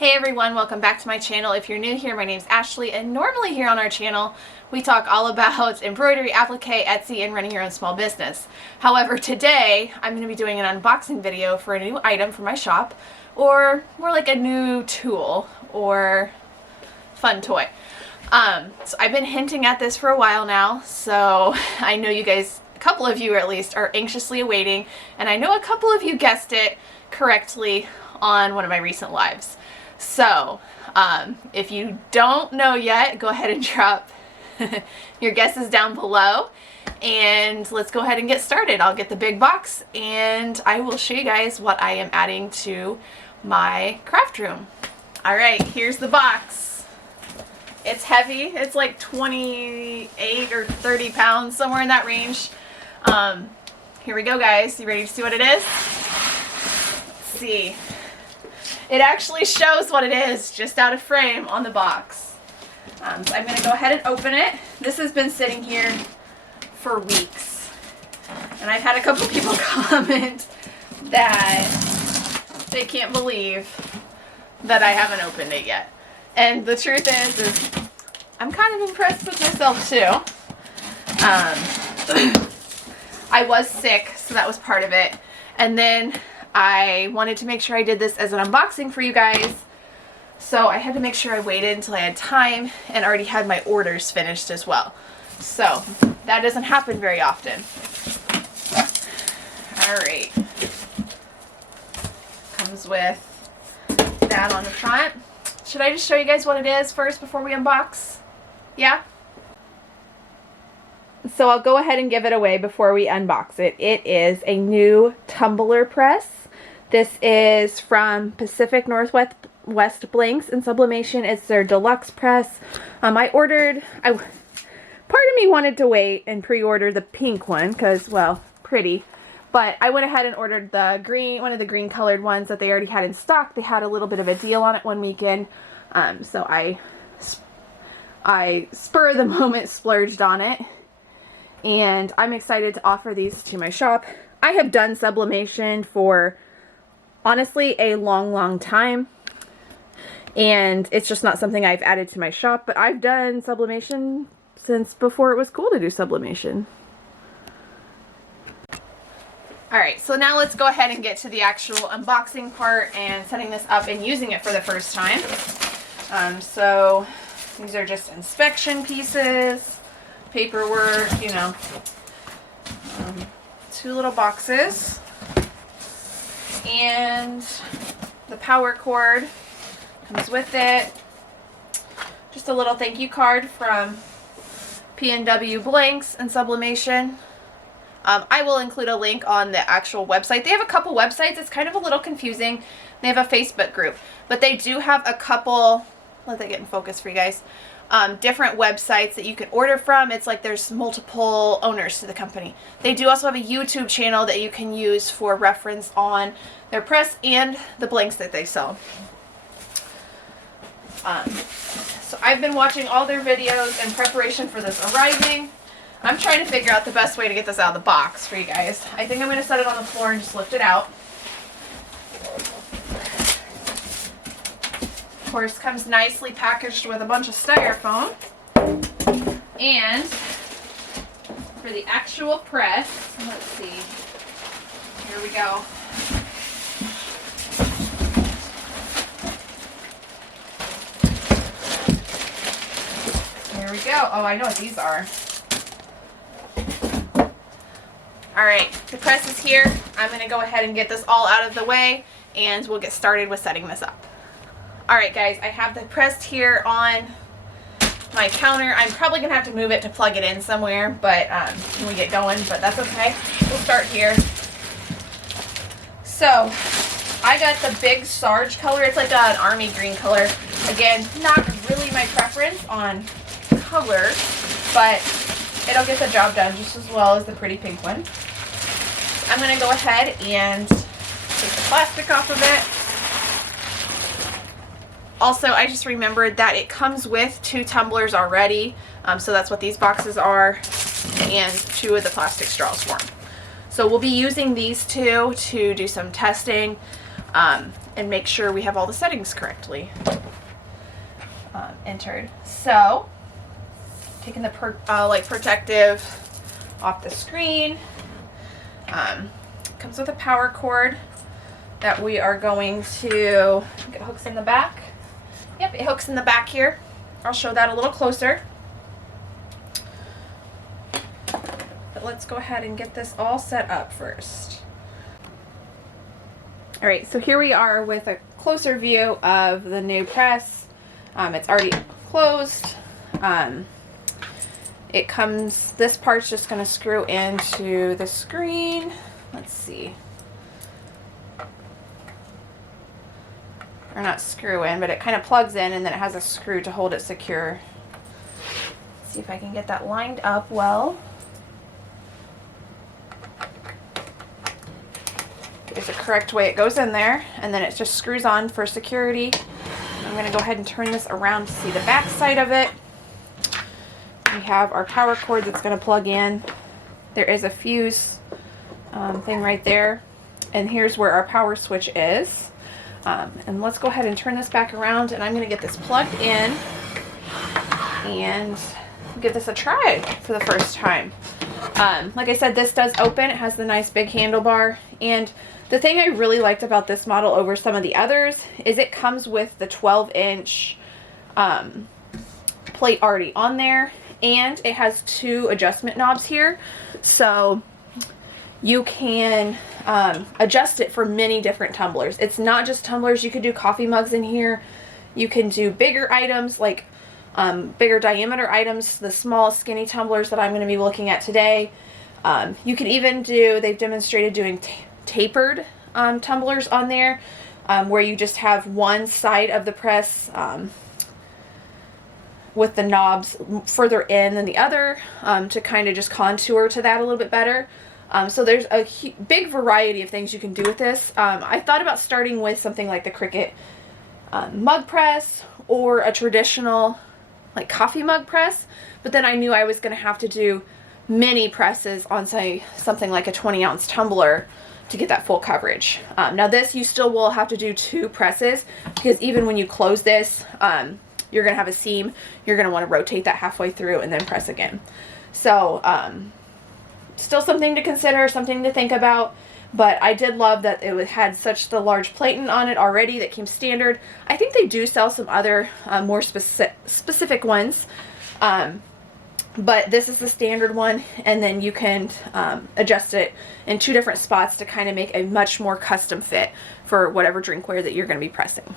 Hey everyone, welcome back to my channel. If you're new here, my name's Ashley, and normally here on our channel we talk all about embroidery, applique, Etsy, and running your own small business. However, today I'm going to be doing an unboxing video for a new item for my shop, or more like a new tool or fun toy. So I've been hinting at this for a while now, so I know you guys, a couple of you at least, are anxiously awaiting, and I know a couple of you guessed it correctly on one of my recent lives. So, if you don't know yet, go ahead and drop your guesses down below, and let's go ahead and get started. I'll get the big box, and I will show you guys what I am adding to my craft room. Alright, here's the box. It's heavy. It's like 28 or 30 pounds, somewhere in that range. Here we go, guys. You ready to see what it is? Let's see. It actually shows what it is just out of frame on the box. So I'm going to go ahead and open it. This has been sitting here for weeks. And I've had a couple people comment that they can't believe that I haven't opened it yet. And the truth is I'm kind of impressed with myself too. I was sick, so that was part of it. And then I wanted to make sure I did this as an unboxing for you guys, so I had to make sure I waited until I had time and already had my orders finished as well. So that doesn't happen very often. Alright. Comes with that on the front. Should I just show you guys what it is first before we unbox? Yeah? So I'll go ahead and give it away before we unbox it. It is a new tumbler press. This is from Pacific Northwest Blanks and Sublimation. It's their deluxe press. Part of me wanted to wait and pre-order the pink one because, well, pretty. But I went ahead and ordered the green, one of the green colored ones that they already had in stock. They had a little bit of a deal on it one weekend. So I spur of the moment splurged on it. And I'm excited to offer these to my shop. I have done sublimation for honestly a long time, and it's just not something I've added to my shop, but I've done sublimation since before it was cool to do sublimation. Alright, so now let's go ahead and get to the actual unboxing part and setting this up and using it for the first time. So these are just inspection pieces, paperwork, you know, two little boxes, and the power cord comes with it. Just a little thank you card from PNW Blanks and Sublimation. I will include a link on the actual website. They have a couple websites. It's kind of a little confusing. They have a Facebook group, but they do have a couple, let that get in focus for you guys, different websites that you can order from. It's like there's multiple owners to the company. They do also have a YouTube channel that you can use for reference on their press and the blanks that they sell. So I've been watching all their videos in preparation for this arriving. I'm trying to figure out the best way to get this out of the box for you guys. I think I'm going to set it on the floor and just lift it out. Of course, comes nicely packaged with a bunch of styrofoam. And for the actual press, let's see, here we go. Here we go. Oh, I know what these are. Alright, the press is here. I'm going to go ahead and get this all out of the way, and we'll get started with setting this up. Alright guys, I have the press here on my counter. I'm probably going to have to move it to plug it in somewhere, but when we get going, but that's okay. We'll start here. So, I got the big Sarge color. It's like an army green color. Again, not really my preference on color, but it'll get the job done just as well as the pretty pink one. I'm going to go ahead and take the plastic off of it. Also, I just remembered that it comes with 2 tumblers already, so that's what these boxes are, and 2 of the plastic straws for them. So we'll be using these 2 to do some testing. and make sure we have all the settings correctly entered. So taking the protective off the screen. Comes with a power cord that we are going to, I think it hooks in the back. Yep, it hooks in the back here. I'll show that a little closer. But let's go ahead and get this all set up first. All right, so here we are with a closer view of the new press. It's already closed. It comes, this part's just going to screw into the screen. Let's see. Or not screw in, but it kind of plugs in, and then it has a screw to hold it secure. Let's see if I can get that lined up well. There's a correct way it goes in there, and then it just screws on for security. I'm going to go ahead and turn this around to see the back side of it. We have our power cord that's going to plug in. There is a fuse thing right there, and here's where our power switch is. And let's go ahead and turn this back around, and I'm going to get this plugged in and give this a try for the first time. Like I said, this does open. It has the nice big handlebar, and the thing I really liked about this model over some of the others is it comes with the 12-inch plate already on there, and it has 2 adjustment knobs here, so you can adjust it for many different tumblers. It's not just tumblers. You could do coffee mugs in here. You can do bigger items, like bigger diameter items, the small skinny tumblers that I'm going to be looking at today. You can even do, they've demonstrated doing tapered tumblers on there, where you just have one side of the press with the knobs further in than the other, to kind of just contour to that a little bit better. So there's a big variety of things you can do with this. I thought about starting with something like the Cricut mug press, or a traditional like coffee mug press, but then I knew I was going to have to do many presses on, say, something like a 20-ounce tumbler to get that full coverage. Now this, you still will have to do 2 presses, because even when you close this, you're going to have a seam. You're going to want to rotate that halfway through and then press again. So still something to consider, something to think about, but I did love that it had such the large platen on it already that came standard. I think they do sell some other more specific ones, but this is the standard one, and then you can adjust it in 2 different spots to kind of make a much more custom fit for whatever drinkware that you're going to be pressing.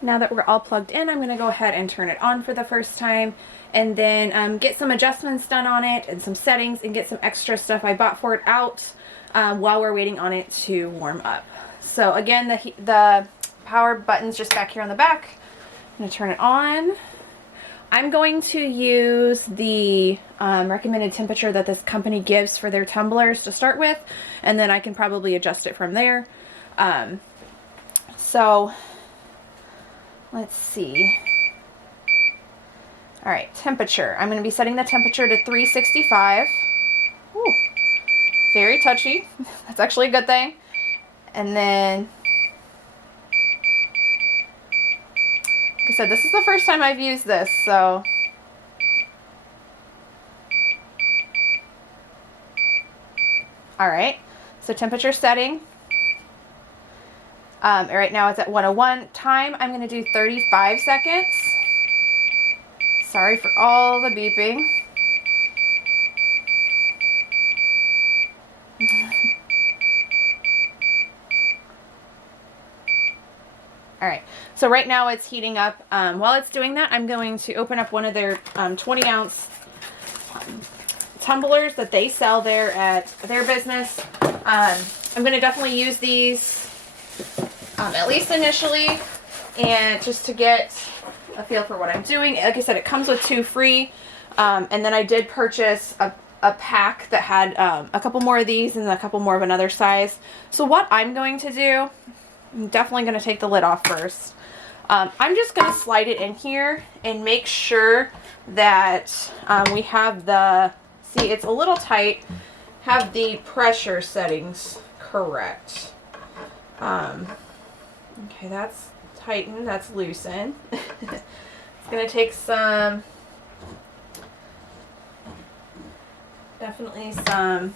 Now that we're all plugged in, I'm going to go ahead and turn it on for the first time, and then get some adjustments done on it and some settings, and get some extra stuff I bought for it out while we're waiting on it to warm up. So again, the power button's just back here on the back. I'm going to turn it on. I'm going to use the recommended temperature that this company gives for their tumblers to start with, and then I can probably adjust it from there. So let's see. All right, temperature. I'm going to be setting the temperature to 365. Ooh, very touchy. That's actually a good thing. And then, like I said, this is the first time I've used this, so all right. So temperature setting. Right now it's at 101. Time, I'm going to do 35 seconds. Sorry for all the beeping. All right, so right now it's heating up. While it's doing that, I'm going to open up one of their 20-ounce tumblers that they sell there at their business. I'm going to definitely use these at least initially, and just to get a feel for what I'm doing. Like I said, it comes with 2 free, and then I did purchase a pack that had a couple more of these and a couple more of another size. So what I'm going to do, I'm definitely going to take the lid off first. I'm just going to slide it in here and make sure that we have the, see, it's a little tight, have the pressure settings correct. Okay, that's tightened, that's loosened. It's going to take some, definitely some,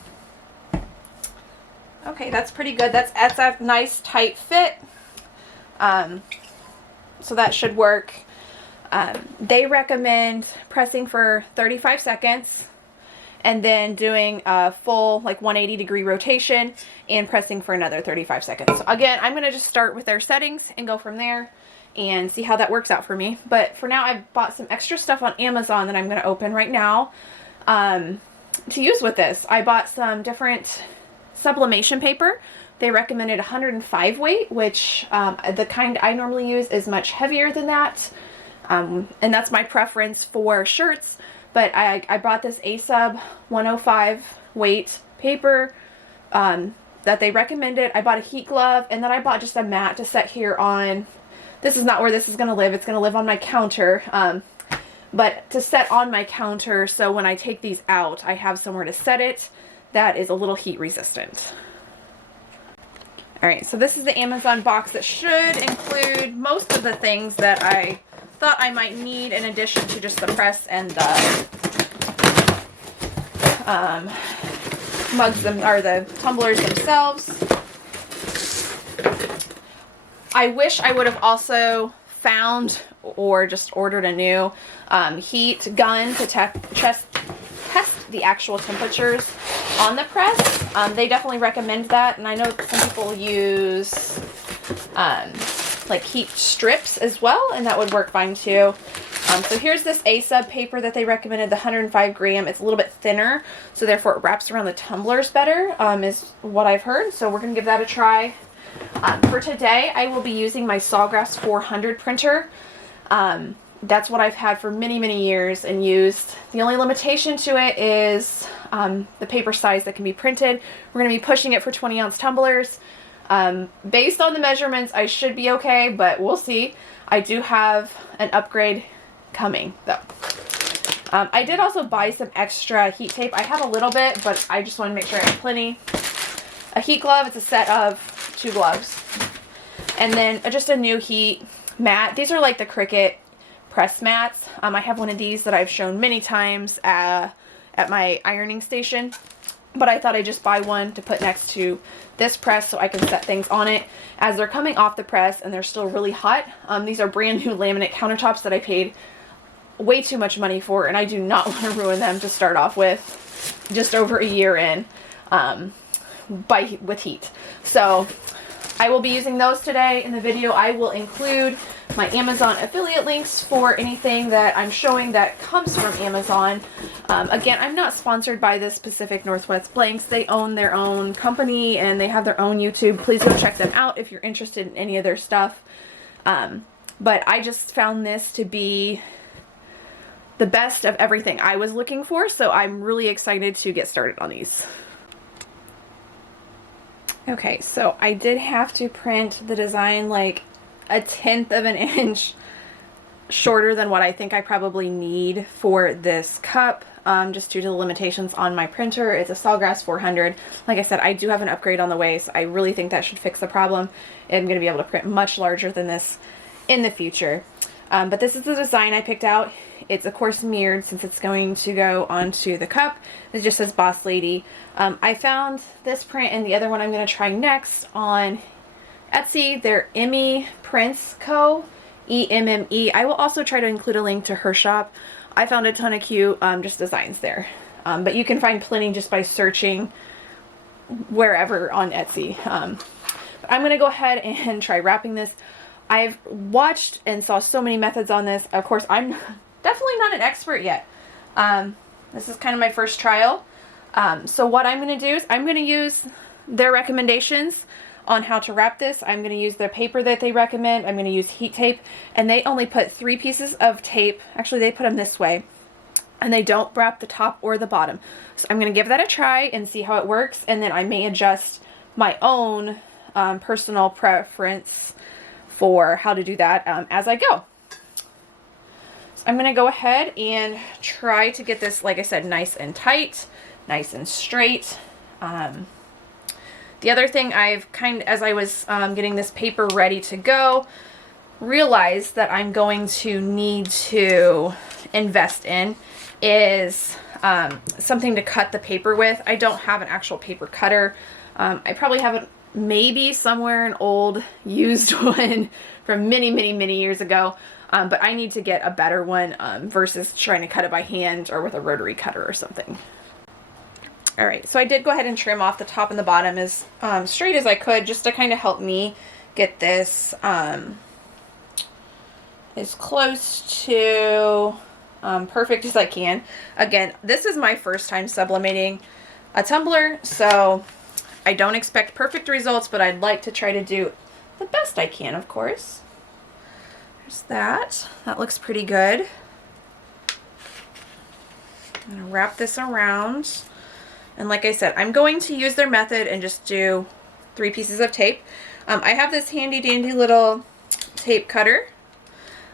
okay, that's pretty good. That's a nice tight fit. So that should work. They recommend pressing for 35 seconds and then doing a full like 180-degree rotation and pressing for another 35 seconds. So again, I'm going to just start with their settings and go from there and see how that works out for me. But for now, I've bought some extra stuff on Amazon that I'm going to open right now to use with this. I bought some different sublimation paper. They recommended 105 weight, which the kind I normally use is much heavier than that. And that's my preference for shirts. But I bought this A-Sub 105 weight paper that they recommended. I bought a heat glove, and then I bought just a mat to set here on. This is not where this is going to live. It's going to live on my counter. But to set on my counter, so when I take these out, I have somewhere to set it that is a little heat resistant. Alright, so this is the Amazon box that should include most of the things that I thought I might need in addition to just the press and the mugs, or the tumblers themselves. I wish I would have also found or just ordered a new heat gun to test the actual temperatures on the press. They definitely recommend that, and I know some people use like heat strips as well, and that would work fine too. So here's this A-Sub paper that they recommended, the 105 gram. It's a little bit thinner, so therefore it wraps around the tumblers better, is what I've heard. So we're going to give that a try. For today, I will be using my Sawgrass 400 printer. That's what I've had for many, many years and used. The only limitation to it is the paper size that can be printed. We're going to be pushing it for 20-ounce tumblers. Based on the measurements, I should be okay, but we'll see. I do have an upgrade coming, though. I did also buy some extra heat tape. I have a little bit, but I just want to make sure I have plenty. A heat glove. It's a set of 2 gloves. And then just a new heat mat. These are like the Cricut press mats. I have one of these that I've shown many times at my ironing station, but I thought I'd just buy one to put next to this press so I can set things on it as they're coming off the press and they're still really hot. These are brand new laminate countertops that I paid way too much money for, and I do not want to ruin them to start off with just over a year in with heat. So I will be using those today. In the video, I will include my Amazon affiliate links for anything that I'm showing that comes from Amazon. Again, I'm not sponsored by this specific Northwest Blanks. They own their own company and they have their own YouTube. Please go check them out if you're interested in any of their stuff. But I just found this to be the best of everything I was looking for, so I'm really excited to get started on these. Okay, so I did have to print the design like 1/10 of an inch shorter than what I think I probably need for this cup, just due to the limitations on my printer. It's a Sawgrass 400. Like I said, I do have an upgrade on the way, so I really think that should fix the problem. I'm going to be able to print much larger than this in the future. But this is the design I picked out. It's of course mirrored since it's going to go onto the cup. It just says Boss Lady. I found this print and the other one I'm going to try next on Etsy. They're Emmy Prints Co. E-M-M-E. I will also try to include a link to her shop. I found a ton of cute just designs there. But you can find plenty just by searching wherever on Etsy. But I'm going to go ahead and try wrapping this. I've watched and saw so many methods on this. Of course, I'm definitely not an expert yet. This is kind of my first trial. So what I'm going to do is I'm going to use their recommendations on how to wrap this. I'm going to use the paper that they recommend. I'm going to use heat tape, and they only put 3 pieces of tape. Actually, they put them this way, and they don't wrap the top or the bottom. So I'm going to give that a try and see how it works, and then I may adjust my own personal preference for how to do that as I go. So I'm going to go ahead and try to get this, like I said, nice and tight, nice and straight. The other thing I've as I was getting this paper ready to go, realized that I'm going to need to invest in is something to cut the paper with. I don't have an actual paper cutter. I probably have maybe somewhere an old used one from many years ago, but I need to get a better one versus trying to cut it by hand or with a rotary cutter or something. All right, so I did go ahead and trim off the top and the bottom as straight as I could, just to kind of help me get this as close to perfect as I can. Again, this is my first time sublimating a tumbler, so I don't expect perfect results, but I'd like to try to do the best I can, of course. There's that. That looks pretty good. I'm gonna wrap this around. And like I said, I'm going to use their method and just do 3 pieces of tape. I have this handy dandy little tape cutter.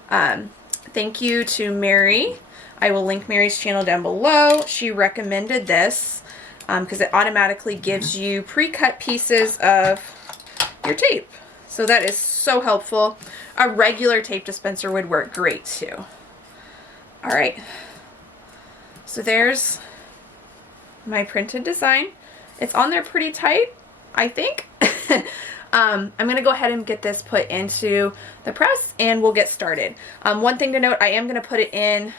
Thank you to Mary. I will link Mary's channel down below. She recommended this because it automatically gives you pre-cut pieces of your tape. So that is so helpful. A regular tape dispenser would work great too. All right. So there's my printed design. It's on there pretty tight, I think. I'm going to go ahead and get this put into the press and we'll get started. One thing to note, I am going to put it in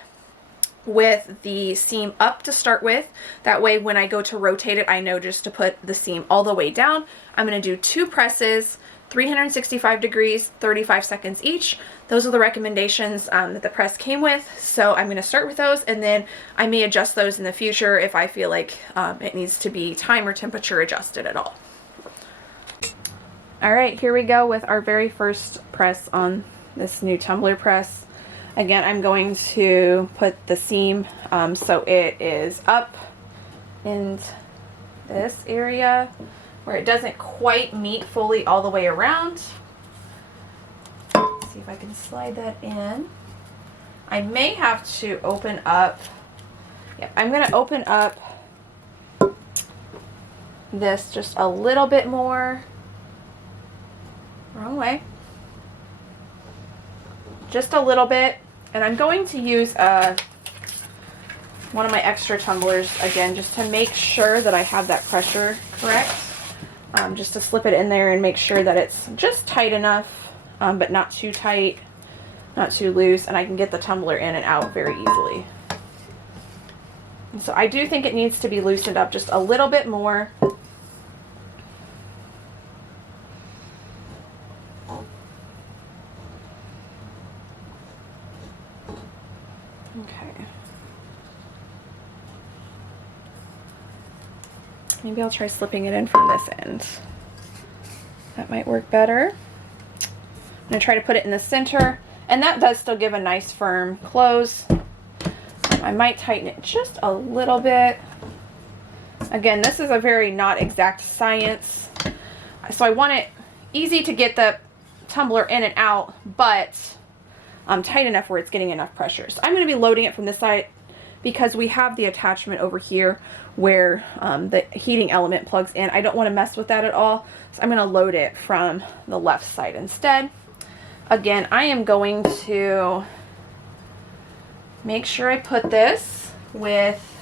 with the seam up to start with. That way when I go to rotate it, I know just to put the seam all the way down. I'm going to do 2 presses, 365 degrees, 35 seconds each. Those are the recommendations that the press came with. So I'm going to start with those, and then I may adjust those in the future if I feel like it needs to be time or temperature adjusted at all. All right, here we go with our very first press on this new tumbler press. Again, I'm going to put the seam so it is up in this area where it doesn't quite meet fully all the way around. Let's see if I can slide that in. I may have to open up. Yeah, I'm going to open up this just a little bit more. Wrong way. Just a little bit. And I'm going to use one of my extra tumblers again, just to make sure that I have that pressure correct. Just to slip it in there and make sure that it's just tight enough, but not too tight, not too loose, and I can get the tumbler in and out very easily. And so I do think it needs to be loosened up just a little bit more. Okay. Maybe I'll try slipping it in from this end. That might work better. I'm going to try to put it in the center, and that does still give a nice firm close. I might tighten it just a little bit. Again, this is a very not exact science, so I want it easy to get the tumbler in and out, but tight enough where it's getting enough pressure. So I'm going to be loading it from this side because we have the attachment over here where the heating element plugs in. I don't want to mess with that at all, so I'm going to load it from the left side instead. Again, I am going to make sure I put this with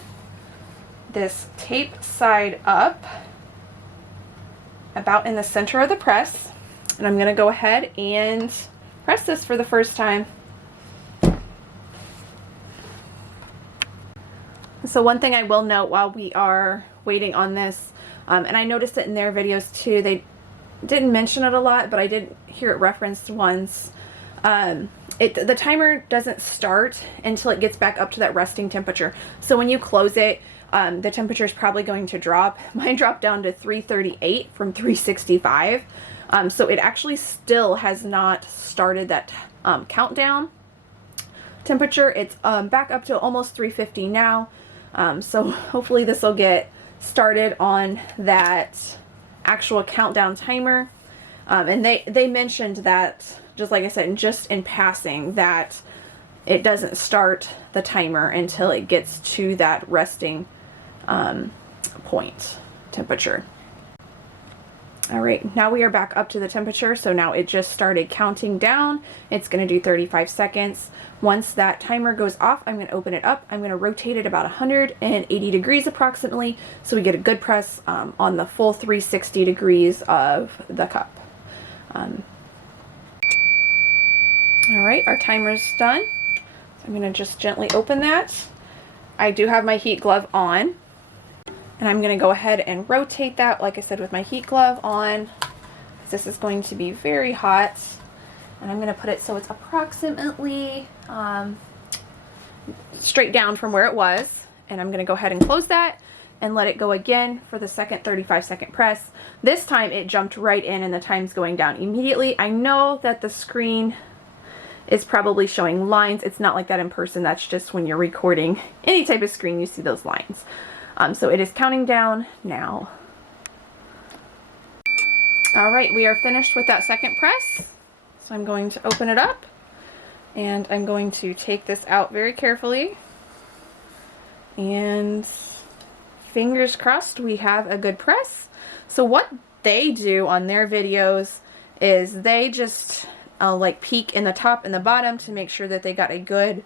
this tape side up about in the center of the press, and I'm going to go ahead and press this for the first time. So one thing I will note while we are waiting on this, and I noticed it in their videos too, they didn't mention it a lot, but I did hear it referenced once. The timer doesn't start until it gets back up to that resting temperature. So when you close it, the temperature is probably going to drop. Mine dropped down to 338 from 365. So it actually still has not started that countdown temperature. It's back up to almost 350 now. So hopefully this will get started on that actual countdown timer. And they mentioned that, just like I said, just in passing, that it doesn't start the timer until it gets to that resting point temperature. All right, now we are back up to the temperature, so now it just started counting down. It's going to do 35 seconds. Once that timer goes off, I'm going to open it up. I'm going to rotate it about 180 degrees approximately, so we get a good press on the full 360 degrees of the cup. All right, our timer's done. So I'm going to just gently open that. I do have my heat glove on. And I'm going to go ahead and rotate that, like I said, with my heat glove on. This is going to be very hot. And I'm going to put it so it's approximately straight down from where it was. And I'm going to go ahead and close that and let it go again for the second 35-second press. This time it jumped right in and the time's going down immediately. I know that the screen is probably showing lines. It's not like that in person. That's just when you're recording any type of screen, you see those lines. So it is counting down now. All right, we are finished with that second press. So I'm going to open it up and I'm going to take this out very carefully. And fingers crossed we have a good press. So what they do on their videos is they just like peek in the top and the bottom to make sure that they got a good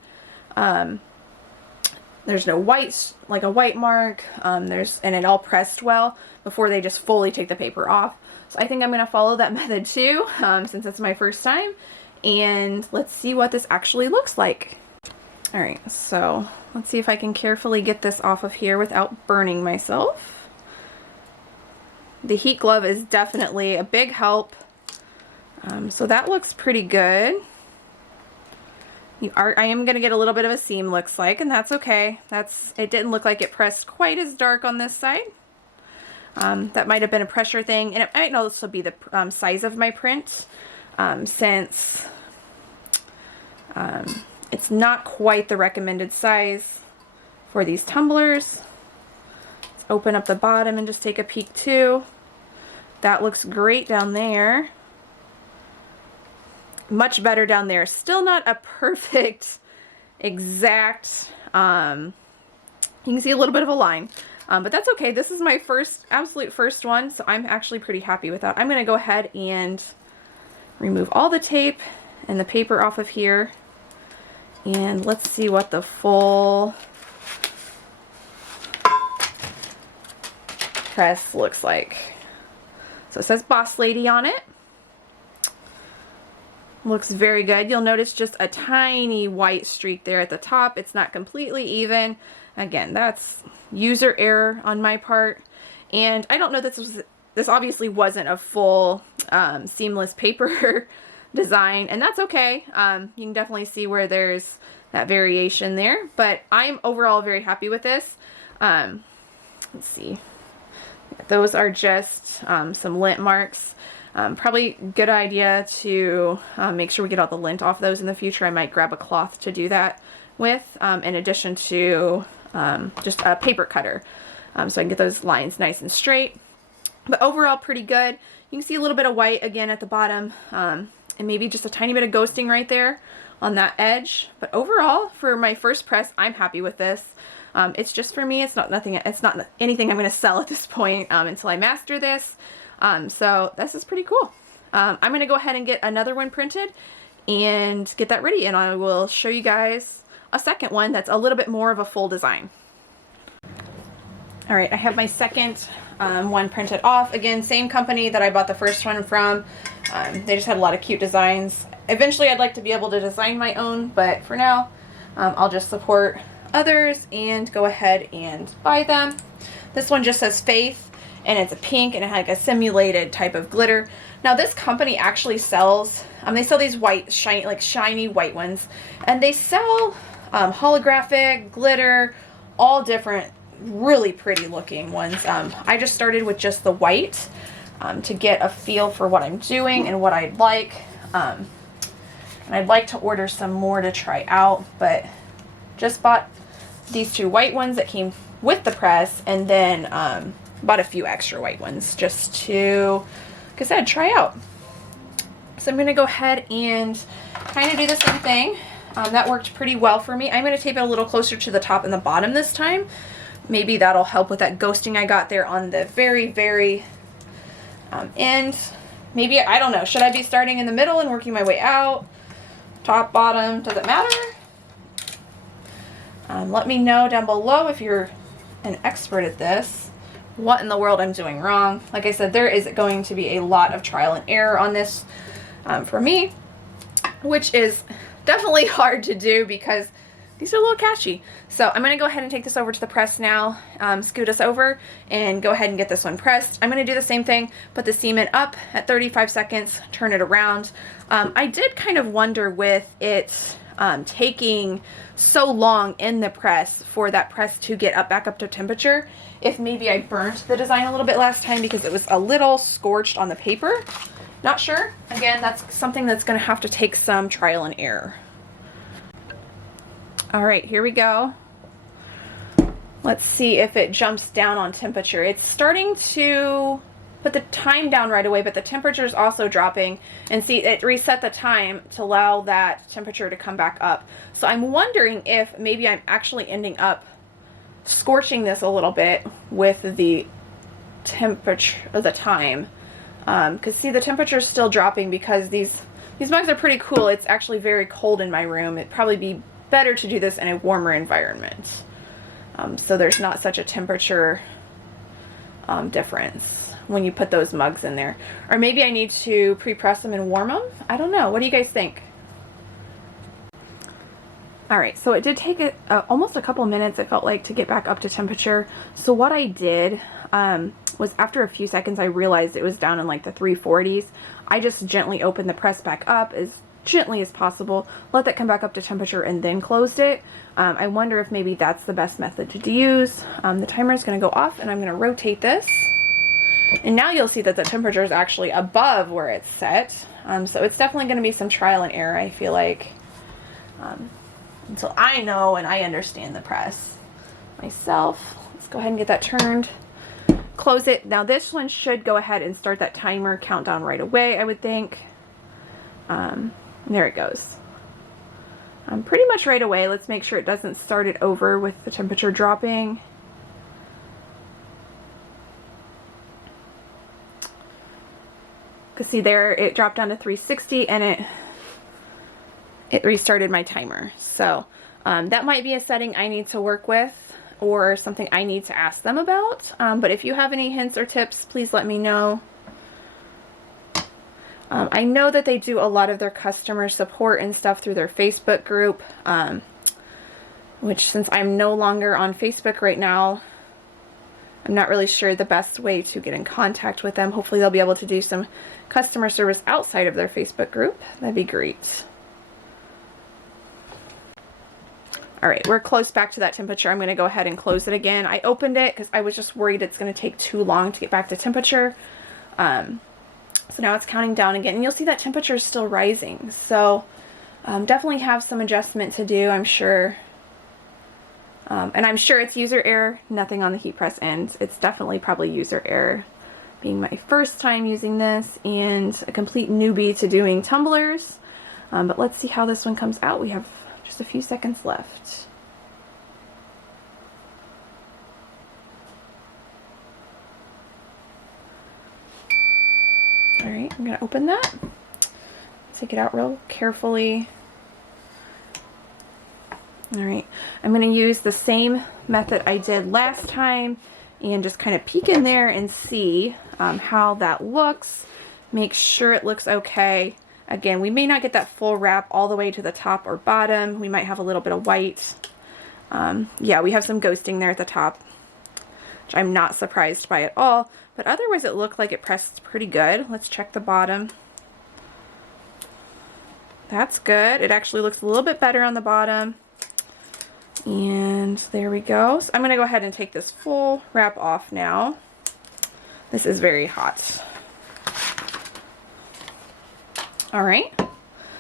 there's no white, like a white mark, and it all pressed well before they just fully take the paper off. So I think I'm going to follow that method too, since it's my first time, and let's see what this actually looks like. Alright, so let's see if I can carefully get this off of here without burning myself. The heat glove is definitely a big help, so that looks pretty good. I am going to get a little bit of a seam, looks like, and that's okay. It didn't look like it pressed quite as dark on this side. That might have been a pressure thing, and it might also be the size of my print, since it's not quite the recommended size for these tumblers. Let's open up the bottom and just take a peek too. That looks great down there. Much better down there. Still not a perfect exact, you can see a little bit of a line, but that's okay. This is my absolute first one, so I'm actually pretty happy with that. I'm going to go ahead and remove all the tape and the paper off of here, and let's see what the full press looks like. So it says Boss Lady on it. Looks very good. You'll notice just a tiny white streak there at the top. It's not completely even. Again, that's user error on my part. And I don't know that this obviously wasn't a full seamless paper design, and that's okay. You can definitely see where there's that variation there, but I'm overall very happy with this. Let's see. Those are just some lint marks. Probably good idea to make sure we get all the lint off those in the future. I might grab a cloth to do that with, in addition to just a paper cutter, so I can get those lines nice and straight. But overall pretty good. You can see a little bit of white again at the bottom, and maybe just a tiny bit of ghosting right there on that edge. But overall, for my first press, I'm happy with this. It's just for me. It's not anything I'm going to sell at this point until I master this. So this is pretty cool. I'm going to go ahead and get another one printed and get that ready, and I will show you guys a second one that's a little bit more of a full design. Alright, I have my second one printed off. Again, same company that I bought the first one from. They just had a lot of cute designs. Eventually I'd like to be able to design my own, but for now I'll just support others and go ahead and buy them. This one just says Faith, and it's a pink, and it had like a simulated type of glitter. Now this company actually sells, they sell these white, shiny white ones, and they sell holographic, glitter, all different, really pretty looking ones. I just started with just the white to get a feel for what I'm doing and what I'd like. And I'd like to order some more to try out, but just bought these two white ones that came with the press, and then bought a few extra white ones just to, like I said, try out. So I'm going to go ahead and kind of do the same thing. That worked pretty well for me. I'm going to tape it a little closer to the top and the bottom this time. Maybe that'll help with that ghosting I got there on the very, very And maybe, I don't know, should I be starting in the middle and working my way out? Top, bottom, does it matter? Let me know down below if you're an expert at this, what in the world I'm doing wrong. Like I said, there is going to be a lot of trial and error on this for me, which is definitely hard to do because these are a little catchy. So I'm going to go ahead and take this over to the press now, scoot us over, and go ahead and get this one pressed. I'm going to do the same thing, put the seam in up at 35 seconds, turn it around. I did kind of wonder with it taking so long in the press for that press to get back up to temperature, if maybe I burnt the design a little bit last time because it was a little scorched on the paper. Not sure. Again, that's something that's going to have to take some trial and error. All right, here we go. Let's see if it jumps down on temperature. It's starting to put the time down right away, but the temperature is also dropping. And see, it reset the time to allow that temperature to come back up. So I'm wondering if maybe I'm actually ending up scorching this a little bit with the temperature of the time. Because see, the temperature is still dropping because these mugs are pretty cool. It's actually very cold in my room. It'd probably be better to do this in a warmer environment. So there's not such a temperature difference when you put those mugs in there. Or maybe I need to pre-press them and warm them. I don't know. What do you guys think? Alright, so it did take almost a couple minutes, it felt like, to get back up to temperature. So what I did was after a few seconds I realized it was down in like the 340s. I just gently opened the press back up as gently as possible, let that come back up to temperature, and then closed it. I wonder if maybe that's the best method to use. The timer is going to go off and I'm going to rotate this. And now you'll see that the temperature is actually above where it's set. So it's definitely going to be some trial and error, I feel like, until I know and I understand the press myself. Let's go ahead and get that turned. Close it. Now this one should go ahead and start that timer countdown right away, I would think. There it goes. Pretty much right away. Let's make sure it doesn't start it over with the temperature dropping. Because see there, it dropped down to 360 and it restarted my timer. So that might be a setting I need to work with or something I need to ask them about. But if you have any hints or tips, please let me know. I know that they do a lot of their customer support and stuff through their Facebook group, which since I'm no longer on Facebook right now, I'm not really sure the best way to get in contact with them. Hopefully they'll be able to do some customer service outside of their Facebook group. That'd be great. Alright, we're close back to that temperature. I'm going to go ahead and close it again. I opened it because I was just worried it's going to take too long to get back to temperature. So now it's counting down again, and you'll see that temperature is still rising. So definitely have some adjustment to do, I'm sure. And I'm sure it's user error, nothing on the heat press end. It's definitely probably user error. Being my first time using this and a complete newbie to doing tumblers. But let's see how this one comes out. We have just a few seconds left. Alright, I'm going to open that. Take it out real carefully. Alright, I'm going to use the same method I did last time and just kind of peek in there and see how that looks. Make sure it looks okay. Again, we may not get that full wrap all the way to the top or bottom. We might have a little bit of white. Yeah, we have some ghosting there at the top, which I'm not surprised by at all. But otherwise it looked like it pressed pretty good. Let's check the bottom. That's good. It actually looks a little bit better on the bottom. And there we go. So I'm going to go ahead and take this full wrap off now. This is very hot. Alright,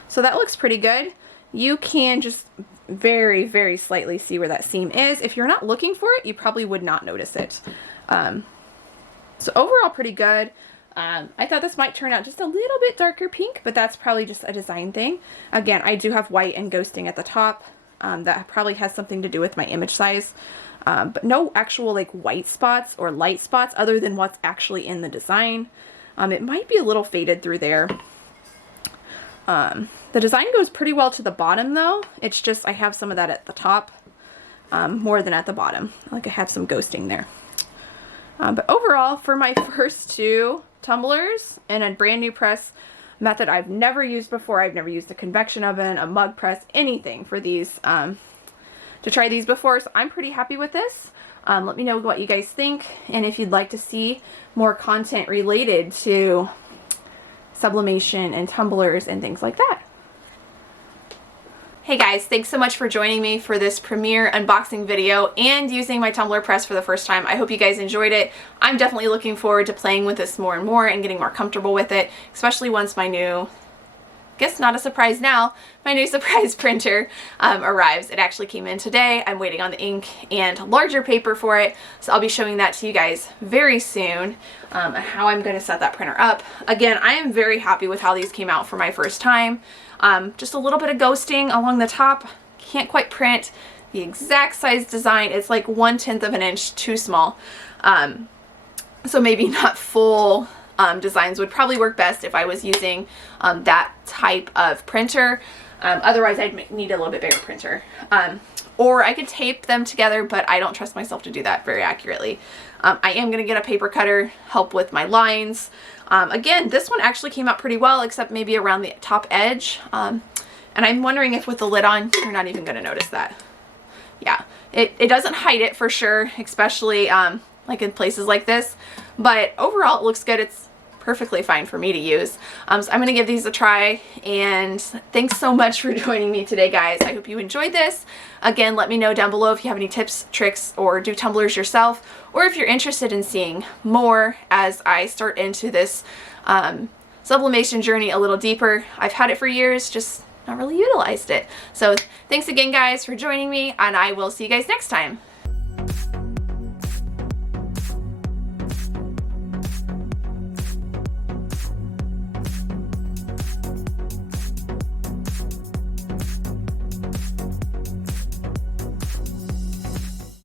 so that looks pretty good. You can just very, very slightly see where that seam is. If you're not looking for it, you probably would not notice it. So overall pretty good. I thought this might turn out just a little bit darker pink, but that's probably just a design thing. Again, I do have white and ghosting at the top. That probably has something to do with my image size. But no actual like white spots or light spots other than what's actually in the design. It might be a little faded through there. The design goes pretty well to the bottom though. It's just I have some of that at the top more than at the bottom. Like I have some ghosting there. But overall, for my first two tumblers and a brand new press method I've never used before, I've never used a convection oven, a mug press, anything for these, to try these before, so I'm pretty happy with this. Let me know what you guys think, and if you'd like to see more content related to sublimation and tumblers and things like that. Hey guys, thanks so much for joining me for this premiere unboxing video and using my tumbler press for the first time. I hope you guys enjoyed it. I'm definitely looking forward to playing with this more and more and getting more comfortable with it, especially once my new, guess not a surprise now, my new SUPRISE printer arrives. It actually came in today. I'm waiting on the ink and larger paper for it, so I'll be showing that to you guys very soon, how I'm going to set that printer up. Again, I am very happy with how these came out for my first time. Just a little bit of ghosting along the top. Can't quite print the exact size design. It's like 1/10 of an inch too small. So maybe not full designs would probably work best if I was using that type of printer. Otherwise I'd need a little bit bigger printer. Or I could tape them together, but I don't trust myself to do that very accurately. I am going to get a paper cutter, help with my lines. Again, this one actually came out pretty well, except maybe around the top edge. And I'm wondering if with the lid on, you're not even going to notice that. Yeah, it doesn't hide it for sure, especially like in places like this. But overall, it looks good. It's perfectly fine for me to use. So I'm going to give these a try, and thanks so much for joining me today, guys. I hope you enjoyed this. Again, let me know down below if you have any tips, tricks, or do tumblers yourself, or if you're interested in seeing more as I start into this sublimation journey a little deeper. I've had it for years, just not really utilized it. So thanks again, guys, for joining me, and I will see you guys next time.